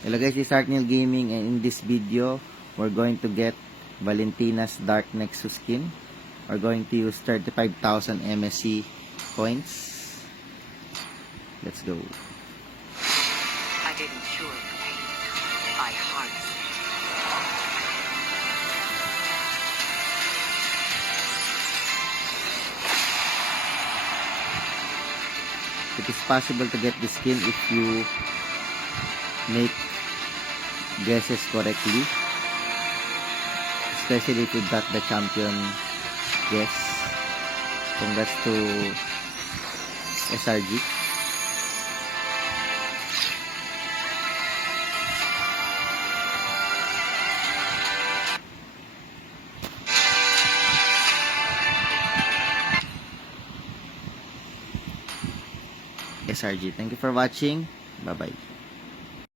Hello guys, it's Artnil Gaming, and in this video, we're going to get Valentina's Dark Nexus skin. We're going to use 35,000 MSC coins. Let's go. I didn't cure the pain. I harnessed it. It is possible to get this skin if you make guesses correctly, especially if you got the champion guess. Congrats to SRG. SRG, thank you for watching. Bye bye.